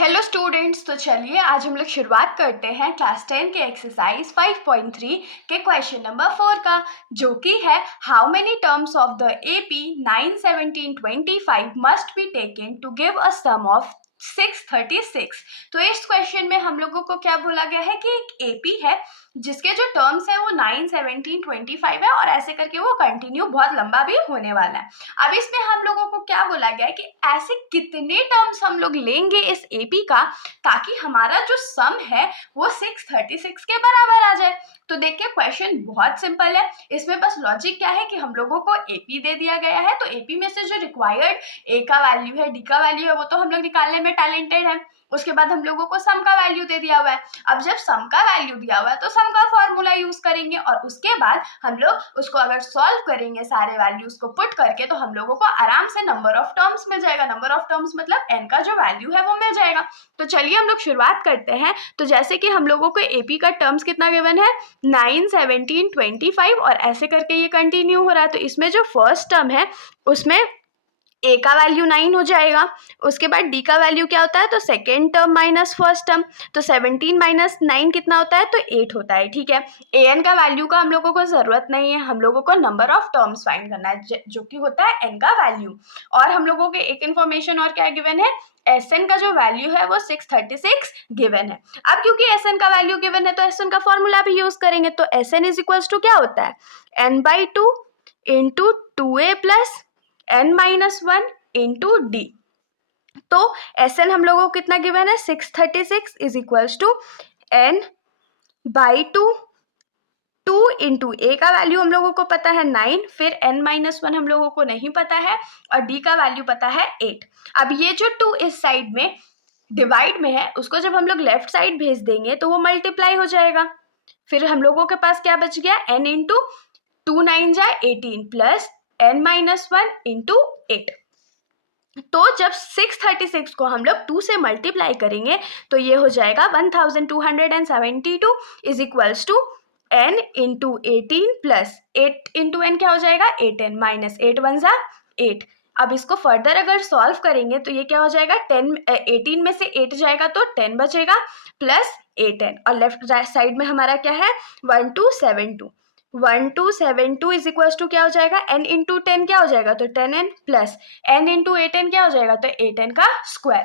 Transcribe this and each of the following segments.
Hello students, तो चलिए आज हम लोग शुरुआत करते हैं क्लास 10 के एक्सरसाइज 5.3 के क्वेश्चन नंबर 4 का, जो कि है how many terms of the AP 9, 17, 25 must be taken to give a sum of 636। तो इस क्वेश्चन में हम लोगों को क्या बोला गया है कि एक एपी है जिसके जो टर्म्स है वो 9, 17, 25 है और ऐसे करके वो कंटिन्यू बहुत लंबा भी होने वाला है। अब इसमें हम लोगों को क्या बोला गया है कि ऐसे कितने टर्म्स हम लोग लेंगे इस एपी का ताकि हमारा जो सम है वो 636 के बराबर आ जाए। तो देखिए क्वेश्चन बहुत सिंपल है। इसमें बस लॉजिक क्या है कि हम लोगों को एपी दे दिया गया है, तो एपी में से जो रिक्वायर्ड ए का वैल्यू है, डी का वैल्यू है, वो तो हम लोग निकालने में टैलेंटेड है। उसके बाद हम लोगों को सम का वैल्यू दे दिया हुआ है। अब जब सम का वैल्यू दिया हुआ है तो सम का फॉर्मूला यूज करेंगे और उसके बाद हम लोग उसको अगर सॉल्व करेंगे सारे वैल्यूज को पुट करके तो हम लोगों को आराम से नंबर ऑफ टर्म्स मिल जाएगा। नंबर ऑफ टर्म्स मतलब एन का जो वैल्यू है वो मिल जाएगा। तो चलिए हम लोग शुरुआत करते हैं। तो जैसे कि हम लोगों को एपी का टर्म्स कितना गिवन है 9, 17, 25 और ऐसे करके ये कंटिन्यू हो रहा है। तो इसमें जो फर्स्ट टर्म है उसमें ए का वैल्यू 9 हो जाएगा। उसके बाद डी का वैल्यू क्या होता है, तो second term minus first term, तो 17 माइनस 9 कितना होता है, तो 8 होता है। ठीक है, ए एन का वैल्यू का हम लोगों को जरूरत नहीं है, हम लोगों को नंबर ऑफ टर्म्स फाइंड करना है जो कि होता है एन का वैल्यू। और हम लोगों के एक इन्फॉर्मेशन और क्या गिवन है, एस एन का जो वैल्यू है वो 636 गिवन है। अब क्योंकि एस एन का वैल्यू गिवन है तो एस एन का फॉर्मूला भी यूज करेंगे। तो S N is equals to क्या होता है, n/2 into 2a plus n-1 into D. तो एस एन हम लोगों को कितना गिवन है 636 is equals to n/2, 2 into A का वैल्यू हम लोगों को पता है 9, फिर n-1 हम लोगों को नहीं पता है और डी का वैल्यू पता है 8। अब ये जो 2 इस साइड में डिवाइड में है उसको जब हम लोग लेफ्ट साइड भेज देंगे तो वो मल्टीप्लाई हो जाएगा। फिर हम लोगों के पास क्या बच गया, n इंटू 2 9 जा 18 प्लस n-1 इंटू 8। तो जब 636 को हम लोग 2 से मल्टीप्लाई करेंगे तो ये हो जाएगा 1272 is equals to n into 18 plus 8 into N क्या हो जाएगा 8n माइनस 8 1 जा 8। अब इसको फर्दर अगर सॉल्व करेंगे तो ये क्या हो जाएगा 18 में से 8 जाएगा तो 10 बचेगा प्लस 8n और लेफ्ट साइड में हमारा क्या है 1272 इज इक्वल्स टू क्या हो जाएगा n इंटू 10 क्या हो जाएगा, तो 10n plus n into 8n क्या हो जाएगा, तो 8n का स्क्वायर।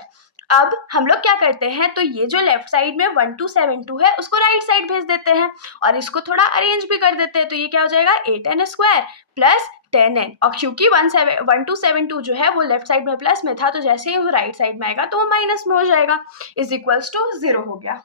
अब हम लोग क्या करते हैं, तो ये जो लेफ्ट साइड में 1272 है उसको राइट साइड भेज देते हैं और इसको थोड़ा अरेंज भी कर देते हैं। तो ये क्या हो जाएगा 8n स्क्वायर प्लस 10n, और क्योंकि 1272 जो है वो लेफ्ट साइड में प्लस में था तो जैसे ही वो राइट साइड में आएगा तो वो माइनस में हो जाएगा, इज इक्वल्स टू 0 हो गया।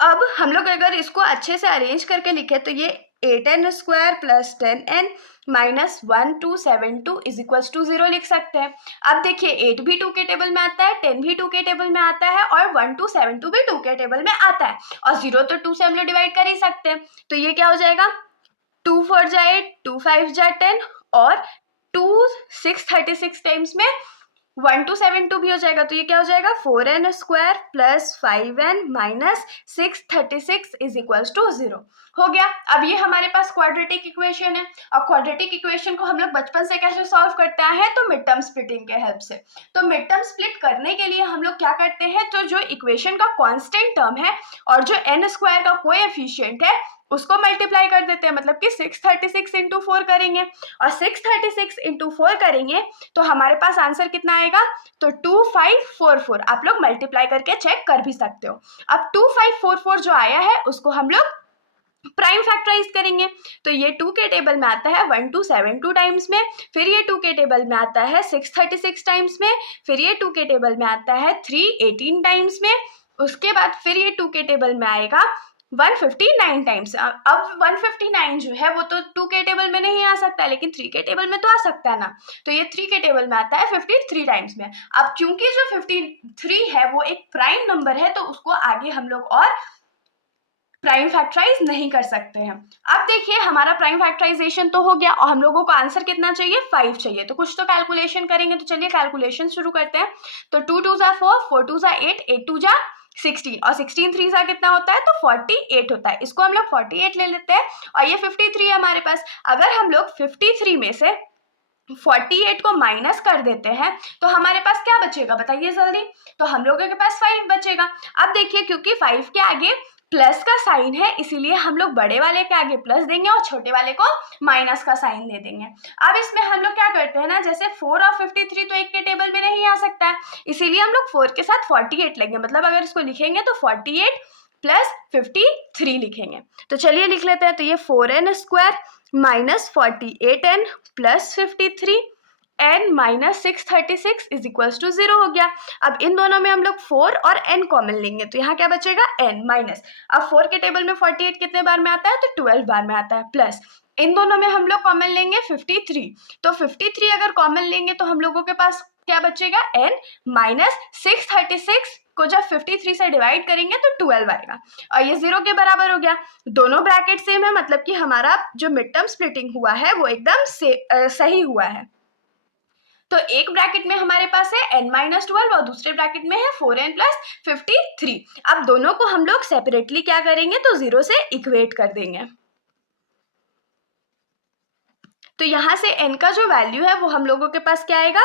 अब हम लोग अगर इसको अच्छे से अरेंज करके लिखे तो ये 8n square plus 10n minus 1272 is equals to 0 लिख सकते हैं। अब देखिए 8 भी 2 के टेबल में आता है, 10 भी 2 के टेबल में आता है और 1272 भी 2 के टेबल में आता है और 0 तो 2 से हम लोग डिवाइड कर ही सकते हैं। तो ये क्या हो जाएगा 2 4 जा 8, 2 5 जा 10 और 2 636 टाइम्स में 1272 भी हो जाएगा। तो ये क्या हो जाएगा 4n square plus 5n minus 636 is equals to 0 हो गया। अब ये हमारे पास क्वाड्रेटिक इक्वेशन है और क्वाड्रेटिक इक्वेशन को हम लोग बचपन से कैसे सॉल्व करते हैं, तो मिड टर्म स्प्लिटिंग के हेल्प से। तो मिड टर्म स्प्लिट करने के लिए हम लोग क्या करते हैं, तो जो इक्वेशन का कांस्टेंट टर्म है और जो n स्क्वायर का कोएफिशिएंट है उसको मल्टीप्लाई कर देते हैं, मतलब कि 636 इंटू 4 करेंगे और 636 इंटू 4 करेंगे तो हमारे पास आंसर कितना आएगा, तो 2544। आप लोग मल्टीप्लाई करके चेक कर भी सकते हो। अब 2544 जो आया है उसको हम लोग प्राइम फैक्टराइज करेंगे। तो ये 2 के टेबल में आता है 1272 टाइम्स में, फिर ये 2 के टेबल में आता है 636 टाइम्स में, फिर ये 2 के टेबल में आता है 318 टाइम्स में, उसके बाद फिर ये 2 के टेबल में आएगा 159 टाइम्स। अब 159 जो है वो तो 2 के टेबल में नहीं आ सकता लेकिन 3 के टेबल में तो आ सकता है ना। तो ये 3 के टेबल में आता है 53 टाइम्स में। अब क्योंकि जो 53 है वो एक प्राइम नंबर है तो उसको आगे हम लोग और प्राइम फैक्टराइज नहीं कर सकते हैं। अब देखिए हमारा प्राइम फैक्टराइजेशन तो हो गया और हम लोगों को आंसर कितना चाहिए 5 चाहिए, तो कुछ तो कैलकुलेशन करेंगे। तो चलिए कैलकुलेशन शुरू करते हैं। तो 2 2 जा 4, 4 2 जा 8, 8 2 जा 16 और 16 3 सा कितना होता है, तो 48 होता है। इसको हम लोग 48 ले लेते हैं और ये 53 है हमारे पास। अगर हम लोग 53 में से 48 को माइनस कर देते हैं तो हमारे पास क्या बचेगा बताइए जल्दी। तो हम लोगों के पास 5 बचेगा। अब देखिए क्योंकि 5 के आगे प्लस का साइन है इसीलिए हम लोग बड़े वाले के आगे प्लस देंगे और छोटे वाले को माइनस का साइन दे देंगे। अब इसमें हम लोग क्या करते हैं ना, जैसे 4 और 53 तो एक के टेबल में नहीं आ सकता है, इसीलिए हम लोग 4 के साथ 48 लेंगे। मतलब अगर इसको लिखेंगे तो 48 प्लस 53 लिखेंगे। तो चलिए लिख लेते हैं। तो ये 4n square minus 48n plus 53 n minus 636 is equals to 0 हो गया। अब इन दोनों में हम लोग 4 और n कॉमन लेंगे तो यहाँ क्या बचेगा n माइनस, अब 4 के टेबल में 48 कितने बार में आता है तो 12 बार में आता है, प्लस इन दोनों में हम लोग कॉमन लेंगे 53, तो 53 अगर कॉमन लेंगे तो हम लोगों के पास क्या बचेगा n माइनस 636 को जब 53 से डिवाइड करेंगे तो 12 आएगा और ये 0 के बराबर हो गया। दोनों ब्रैकेट सेम है, मतलब कि हमारा जो मिड टर्म स्प्लिटिंग हुआ है वो एकदम सही हुआ है। तो एक ब्रैकेट में हमारे पास है n माइनस 12 और दूसरे ब्रैकेट में है 4n प्लस 53। अब दोनों को हम लोग सेपरेटली क्या करेंगे तो 0 से इक्वेट कर देंगे। तो यहाँ से n का जो वैल्यू है वो हम लोगों के पास क्या आएगा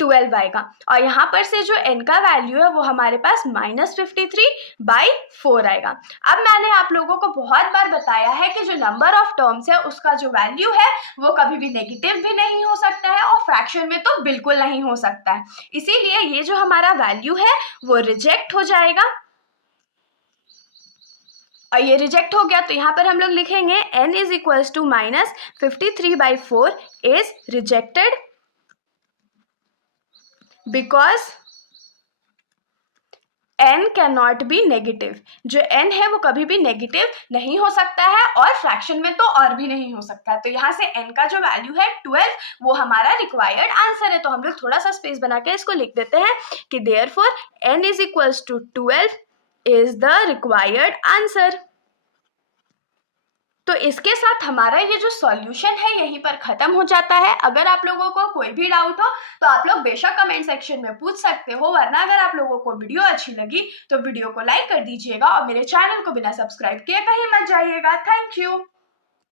12 आएगा और यहाँ पर से जो n का वैल्यू है वो हमारे पास माइनस 53/4 आएगा। अब मैंने आप लोगों को बहुत बार बताया है कि जो नंबर ऑफ टर्म्स है उसका जो वैल्यू है वो कभी भी नेगेटिव भी नहीं हो सकता है और फ्रैक्शन में तो बिल्कुल नहीं हो सकता है, इसीलिए ये जो हमारा वैल्यू है वो रिजेक्ट हो जाएगा और ये रिजेक्ट हो गया। तो यहाँ पर हम लोग लिखेंगे n is equals to minus 53/4 is rejected because n can not be negative. जो n है वो कभी भी नेगेटिव नहीं हो सकता है और फ्रैक्शन में तो और भी नहीं हो सकता है। तो यहाँ से n का जो वैल्यू है 12 वो हमारा रिक्वायर्ड आंसर है। तो हम लोग थोड़ा सा स्पेस बना के इसको लिख देते हैं कि therefore n is equals to 12 is the required answer. तो इसके साथ हमारा ये जो सॉल्यूशन है यहीं पर ख़त्म हो जाता है। अगर आप लोगों को कोई भी डाउट हो तो आप लोग बेशक कमेंट सेक्शन में पूछ सकते हो, वरना अगर आप लोगों को वीडियो अच्छी लगी तो वीडियो को लाइक कर दीजिएगा और मेरे चैनल को बिना सब्सक्राइब किए कहीं मत जाइएगा। Thank you.